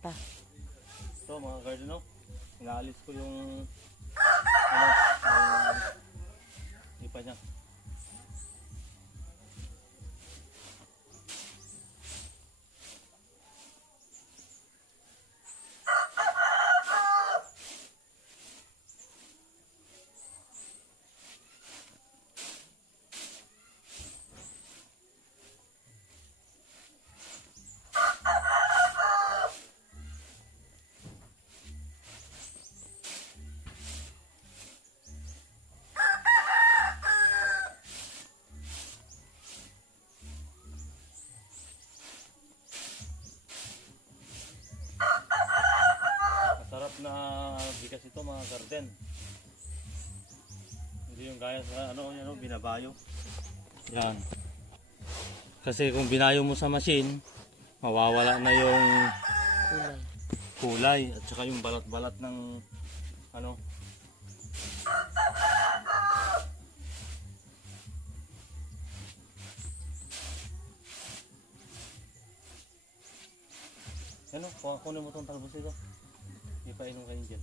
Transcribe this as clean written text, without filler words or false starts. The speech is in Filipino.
pa. Ito mga garden, no? Inaalis ko yung ipa niya. Masarap na bigas ito mga garden. Hindi yung gaya sa ano, binabayo. Yan. Kasi kung binayo mo sa machine, mawawala na yung Kulay. kulay at saka yung balat-balat ng ano. Ano, kunin mo itong talbos ito. Ipainom kayo dyan.